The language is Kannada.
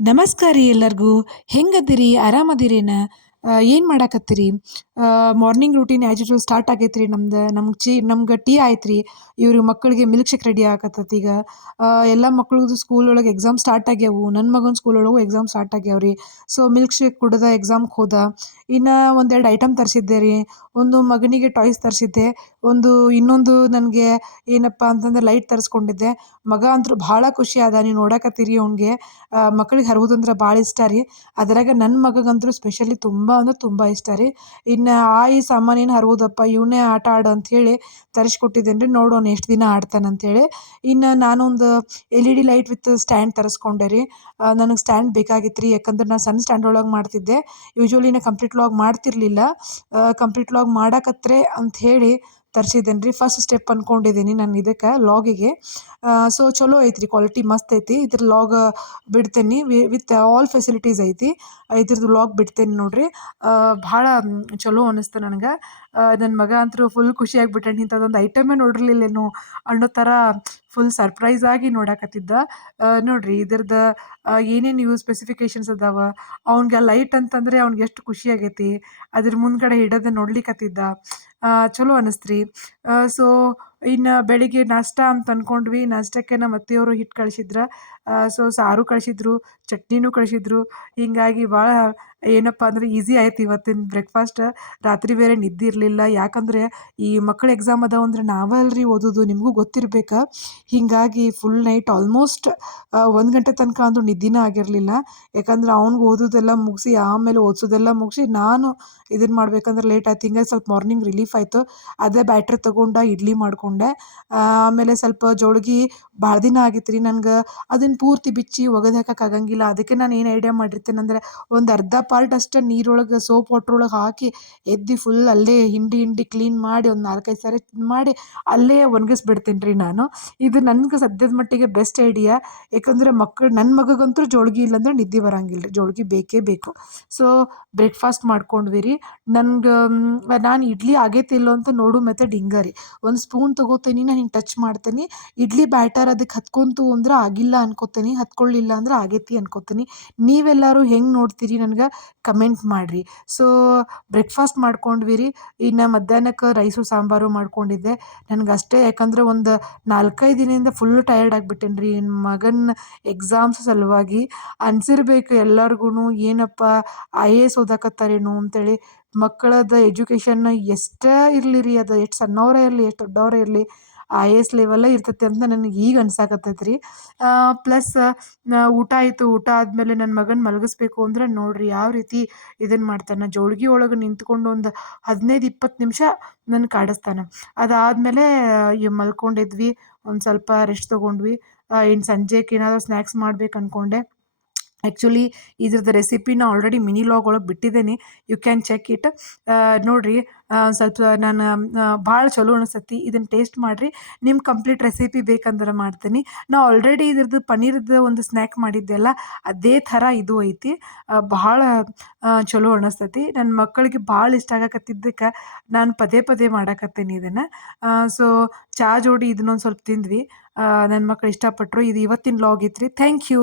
ನಮಸ್ಕಾರ ರೀ ಎಲ್ಲರಿಗೂ. ಹೆಂಗದಿರಿ? ಆರಾಮದಿರೇನ? ಏನು ಮಾಡಾಕತ್ತೀರಿ? Morning routine as usual start ಆಗೈತೆ ರೀ ನಮ್ದು. ನಮ್ಗೆ ಟೀ ಆಯ್ತು ರೀ. ಇವ್ರಿಗೆ ಮಕ್ಕಳಿಗೆ ಮಿಲ್ಕ್ ಶೇಕ್ ರೆಡಿ ಆಗಕತ್ತೈತಿ ಈಗ. ಎಲ್ಲ ಮಕ್ಳದ್ದು ಸ್ಕೂಲ್ ಒಳಗೆ ಎಕ್ಸಾಮ್ ಸ್ಟಾರ್ಟ್ ಆಗ್ಯಾವು. ನನ್ನ ಮಗನ ಸ್ಕೂಲ್ ಒಳಗೂ ಎಕ್ಸಾಮ್ ಸ್ಟಾರ್ಟ್ ಆಗ್ಯಾವ ರೀ. ಸೊ ಮಿಲ್ಕ್ ಶೇಕ್ ಕುಡ್ದ ಎಕ್ಸಾಮ್ಗೆ ಹೋದ. ಇನ್ನು ಒಂದೆರಡು ಐಟಮ್ ತರಿಸಿದ್ದೆ ರೀ. ಒಂದು ಮಗನಿಗೆ ಟಾಯ್ಸ್ ತರಿಸಿದ್ದೆ. ಇನ್ನೊಂದು ನನಗೆ ಏನಪ್ಪ ಅಂತಂದ್ರೆ ಲೈಟ್ ತರಿಸ್ಕೊಂಡಿದ್ದೆ. ಮಗ ಅಂತೂ ಭಾಳ ಖುಷಿ ಆದ. ನೀವು ನೋಡಕತ್ತೀರಿ ಅವ್ನಿಗೆ ಮಕ್ಳಿಗೆ ಹರುವುದಂದ್ರೆ ಭಾಳ ಇಷ್ಟ ರೀ. ಅದ್ರಾಗ ನನ್ನ ಮಗಗಂತೂ ಸ್ಪೆಷಲಿ ತುಂಬ ಅಂದ್ರೆ ತುಂಬ ಇಷ್ಟ ರೀ. ಇನ್ನು ಈ ಸಾಮಾನೇನು ಹರುವುದಪ್ಪ, ಇವನೇ ಆಟ ಆಡು ಅಂಥೇಳಿ ತರಿಸ್ಕೊಟ್ಟಿದ್ದೇನೆ ರೀ. ನೋಡೋಣ ಎಷ್ಟು ದಿನ ಆಡ್ತಾನಂತೇಳಿ. ಇನ್ನು ನಾನೊಂದು LED ಲೈಟ್ ವಿತ್ ಸ್ಟ್ಯಾಂಡ್ ತರಿಸ್ಕೊಂಡೆ ರೀ. ನನಗೆ ಸ್ಟ್ಯಾಂಡ್ ಬೇಕಾಗಿತ್ತು ರೀ. ಯಾಕಂದ್ರೆ ನಾನು ಸಣ್ಣ ಸ್ಟ್ಯಾಂಡ್ ಒಳಗೆ ಮಾಡ್ತಿದ್ದೆ. ಯೂಶ್ವಲಿ ನಾ ಕಂಪ್ಲೀಟ್ ವ್ಲಾಗ್ ಮಾಡ್ತಿರ್ಲಿಲ್ಲ. ಕಂಪ್ಲೀಟ್ ವ್ಲಾಗ್ ಮಾಡಕತ್ರೆ ಅಂಥೇಳಿ ತರಿಸಿದ್ದೇನೆ ರೀ. ಫಸ್ಟ್ ಸ್ಟೆಪ್ ಅಂದ್ಕೊಂಡಿದ್ದೀನಿ ನಾನು ಇದಕ್ಕೆ ಲಾಗಿಗೆ. ಸೊ ಚಲೋ ಐತ್ರಿ, ಕ್ವಾಲಿಟಿ ಮಸ್ತ್ ಐತಿ. ಇದ್ರ ಲಾಗ್ ಬಿಡ್ತೇನೆ ವಿತ್ ಆಲ್ ಫೆಸಿಲಿಟೀಸ್ ಐತಿ. ಇದ್ರದ್ದು ಲಾಗ್ ಬಿಡ್ತೇನೆ ನೋಡ್ರಿ. ಭಾಳ ಚಲೋ ಅನ್ನಿಸ್ತು ನನಗೆ. ನನ್ನ ಮಗ ಅಂತೂ ಫುಲ್ ಖುಷಿಯಾಗಿಬಿಟ್ಟಾನೆ. ಇಂಥದ್ದೊಂದು ಐಟಮೇ ನೋಡಿರ್ಲಿಲ್ಲೇನೋ ಅನ್ನೋ ಥರ ಫುಲ್ ಸರ್ಪ್ರೈಸ್ ಆಗಿ ನೋಡಕತ್ತಿದ್ದ. ನೋಡ್ರಿ ಇದ್ರದ್ದು ಏನೇನು ಇವು ಸ್ಪೆಸಿಫಿಕೇಷನ್ಸ್ ಅದಾವ. ಅವ್ನಿಗೆ ಲೈಟ್ ಅಂತಂದರೆ ಅವ್ನಿಗೆ ಎಷ್ಟು ಖುಷಿ ಆಗೈತಿ. ಅದ್ರ ಮುಂದ್ಗಡೆ ಹಿಡೋದು ನೋಡ್ಲಿಕ್ಕತ್ತಿದ್ದ. ಚಲೋ ಅನ್ನಿಸ್ತು ರೀ. ಸೊ ಇನ್ನು ಬೆಳಿಗ್ಗೆ ನಾಷ್ಟ ಅಂತ ಅಂದ್ಕೊಂಡ್ವಿ. ನಾಷ್ಟಕ್ಕೆ ನಮ್ಮ ಅತ್ತೆಯವರು ಹಿಟ್ಟು ಕಳಿಸಿದ್ರ. ಸೊ ಸಾರು ಕಳಿಸಿದ್ರು, ಚಟ್ನಿನೂ ಕಳಿಸಿದ್ರು. ಹೀಗಾಗಿ ಭಾಳ ಏನಪ್ಪ ಅಂದರೆ ಈಸಿ ಆಯ್ತು ಇವತ್ತಿನ ಬ್ರೇಕ್ಫಾಸ್ಟ್. ರಾತ್ರಿ ಬೇರೆ ನಿದ್ದೆ ಇರಲಿಲ್ಲ. ಯಾಕಂದರೆ ಈ ಮಕ್ಕಳ ಎಕ್ಸಾಮ್ ಅದಾವ ಅಂದ್ರೆ ನಾವಲ್ರಿ ಓದೋದು, ನಿಮಗೂ ಗೊತ್ತಿರ್ಬೇಕು. ಹೀಗಾಗಿ ಫುಲ್ ನೈಟ್ ಆಲ್ಮೋಸ್ಟ್ 1 ಗಂಟೆ ತನಕ ಅಂದು ನಿದ್ದೆನೇ ಆಗಿರಲಿಲ್ಲ. ಯಾಕಂದ್ರೆ ಅವ್ನಿಗೆ ಓದೋದೆಲ್ಲ ಮುಗಿಸಿ ಆಮೇಲೆ ಓದಿಸೋದೆಲ್ಲ ಮುಗಿಸಿ ನಾನು ಇದನ್ನು ಮಾಡ್ಬೇಕಂದ್ರೆ ಲೇಟ್ ಆಯ್ತು. ಹಿಂಗಾಗಿ ಸ್ವಲ್ಪ ಮಾರ್ನಿಂಗ್ ರಿಲೀಫ್ ಆಯಿತು. ಅದೇ ಬ್ಯಾಟ್ರಿ ತೊಗೊಂಡು ಇಡ್ಲಿ ಮಾಡಿಕೊಂಡೆ. ಆಮೇಲೆ ಸ್ವಲ್ಪ ಜೋಳ್ಗಿ ಭಾಳ ದಿನ ಆಗಿತ್ತು ರೀ ನನಗೆ ಅದನ್ನು ಪೂರ್ತಿ ಬಿಚ್ಚಿ ಒಗೆದು ಹಾಕಕ್ಕೆ ಆಗಂಗಿಲ್ಲ. ಅದಕ್ಕೆ ನಾನು ಏನು ಐಡಿಯಾ ಮಾಡಿರ್ತೇನೆಂದ್ರೆ ಒಂದು ಅರ್ಧ ಪಾರ್ಟ್ ಅಷ್ಟೇ ನೀರೊಳಗೆ ಸೋಪ್ ವಾಟ್ರೊಳಗೆ ಹಾಕಿ ಎದ್ದು ಫುಲ್ ಅಲ್ಲೇ ಹಿಂಡಿ ಕ್ಲೀನ್ ಮಾಡಿ ಒಂದು 4-5 ಸಾರಿ ಮಾಡಿ ಅಲ್ಲೇ ಒಣಗಿಸ್ಬಿಡ್ತೀನಿ ರೀ ನಾನು. ಇದು ನನಗೆ ಸದ್ಯದ ಮಟ್ಟಿಗೆ ಬೆಸ್ಟ್ ಐಡಿಯಾ. ಯಾಕಂದರೆ ನನ್ನ ಮಗಗಂತೂ ಜೋಳ್ಗಿ ಇಲ್ಲಾಂದ್ರೆ ನಿದ್ದೆ ಬರಂಗಿಲ್ಲ ರೀ. ಜೋಳ್ಗಿ ಬೇಕೇ ಬೇಕು. ಸೊ ಬ್ರೇಕ್ಫಾಸ್ಟ್ ಮಾಡ್ಕೊಂಡ್ವಿ ರೀ. ನನಗೆ ನಾನು ಇಡ್ಲಿ ಆಗೈತೆ ಇಲ್ಲೋ ಅಂತ ನೋಡೋ ಮೆಥಡ್ ಹಿಂಗೆ ರೀ. ಒಂದು ಸ್ಪೂನ್ ತೊಗೋತೀನಿ, ನಾನು ಹಿಂಗೆ ಟಚ್ ಮಾಡ್ತೀನಿ. ಇಡ್ಲಿ ಬ್ಯಾಟರ್ ಅದಕ್ಕೆ ಹತ್ಕೊಂತು ಅಂದ್ರೆ ಆಗಿಲ್ಲ ಅನ್ಕೋತೀನಿ, ಹತ್ಕೊಳ್ಳಿಲ್ಲ ಅಂದ್ರೆ ಆಗೈತಿ ಅನ್ಕೋತೀನಿ. ನೀವೆಲ್ಲರೂ ಹೆಂಗೆ ನೋಡ್ತೀರಿ ನನಗೆ ಕಮೆಂಟ್ ಮಾಡಿರಿ. ಸೊ ಬ್ರೇಕ್ಫಾಸ್ಟ್ ಮಾಡ್ಕೊಂಡ್ವಿ ರೀ. ಇನ್ನು ಮಧ್ಯಾಹ್ನಕ್ಕೆ ರೈಸು ಸಾಂಬಾರು ಮಾಡ್ಕೊಂಡಿದ್ದೆ. ನನಗೆ ಅಷ್ಟೇ. ಯಾಕಂದರೆ ಒಂದು 4-5 ದಿನದಿಂದ ಫುಲ್ ಟಯರ್ಡ್ ಆಗಿಬಿಟ್ಟೇನಿ ರೀ ಮಗನ ಎಕ್ಸಾಮ್ಸ್ ಸಲುವಾಗಿ. ಅನ್ಸಿರ್ಬೇಕು ಎಲ್ಲರಿಗೂ ಏನಪ್ಪ IAS ಓದಾಕತ್ತಾರೇನು ಅಂತೇಳಿ. ಮಕ್ಕಳದ್ದು ಎಜುಕೇಷನ್ ಎಷ್ಟೇ ಇರಲಿ ರೀ, ಅದು ಎಷ್ಟು ಸಣ್ಣವರೇ ಇರಲಿ ಎಷ್ಟು ದೊಡ್ಡವರೇ ಇರಲಿ IAS ಲೆವೆಲ್ಲೇ ಇರ್ತೈತಿ ಅಂತ ನನಗೆ ಈಗ ಅನ್ಸಾಕತ್ತೈತೆ ರೀ. ಪ್ಲಸ್ ಊಟ ಆಯಿತು. ಊಟ ಆದಮೇಲೆ ನನ್ನ ಮಗನ ಮಲಗಿಸ್ಬೇಕು ಅಂದ್ರೆ ನೋಡಿರಿ ಯಾವ ರೀತಿ ಇದನ್ನು ಮಾಡ್ತಾನೆ. ಜೋಳ್ಗಿ ಒಳಗೆ ನಿಂತ್ಕೊಂಡು ಒಂದು 15-20 ನಿಮಿಷ ನನ್ನ ಕಾಡಿಸ್ತಾನೆ. ಅದಾದಮೇಲೆ ಮಲ್ಕೊಂಡಿದ್ವಿ. ಒಂದು ಸ್ವಲ್ಪ ರೆಸ್ಟ್ ತೊಗೊಂಡ್ವಿ. ಇನ್ನು ಸಂಜೆಗೆ ಏನಾದರೂ ಸ್ನ್ಯಾಕ್ಸ್ ಮಾಡ್ಬೇಕು ಅಂದ್ಕೊಂಡೆ. ಆ್ಯಕ್ಚುಲಿ ಇದ್ರದ್ದು ರೆಸಿಪಿನ ಆಲ್ರೆಡಿ ಮಿನಿ ಲಾಗ್ ಒಳಗೆ ಬಿಟ್ಟಿದ್ದೀನಿ. You can check it. ನೋಡಿರಿ ಸ್ವಲ್ಪ ನಾನು ಭಾಳ ಚಲೋ ಅನಿಸ್ತೈತಿ. ಇದನ್ನು ಟೇಸ್ಟ್ ಮಾಡಿರಿ. ನಿಮ್ಗೆ ಕಂಪ್ಲೀಟ್ ರೆಸಿಪಿ ಬೇಕಂದ್ರೆ ಮಾಡ್ತೀನಿ. ನಾ ಆಲ್ರೆಡಿ ಇದ್ರದ್ದು ಪನ್ನೀರ್ದು ಒಂದು ಸ್ನ್ಯಾಕ್ ಮಾಡಿದ್ದೆ ಅಲ್ಲ, ಅದೇ ಥರ ಇದು ಐತಿ. ಭಾಳ ಚಲೋ ಅನಿಸ್ತೈತಿ. ನನ್ನ ಮಕ್ಕಳಿಗೆ ಭಾಳ ಇಷ್ಟ ಆಗಕತ್ತಿದ್ದಕ್ಕೆ ನಾನು ಪದೇ ಪದೇ ಮಾಡಕತ್ತೀನಿ ಇದನ್ನು. ಸೊ ಚಹಾ ಜೋಡಿ ಇದನ್ನೊಂದು ಸ್ವಲ್ಪ ತಿಂದ್ವಿ. ನನ್ನ ಮಕ್ಕಳು ಇಷ್ಟಪಟ್ಟರು. ಇದು ಇವತ್ತಿನ ಲಾಗ್ ಇತ್ತು ರೀ. Thank you.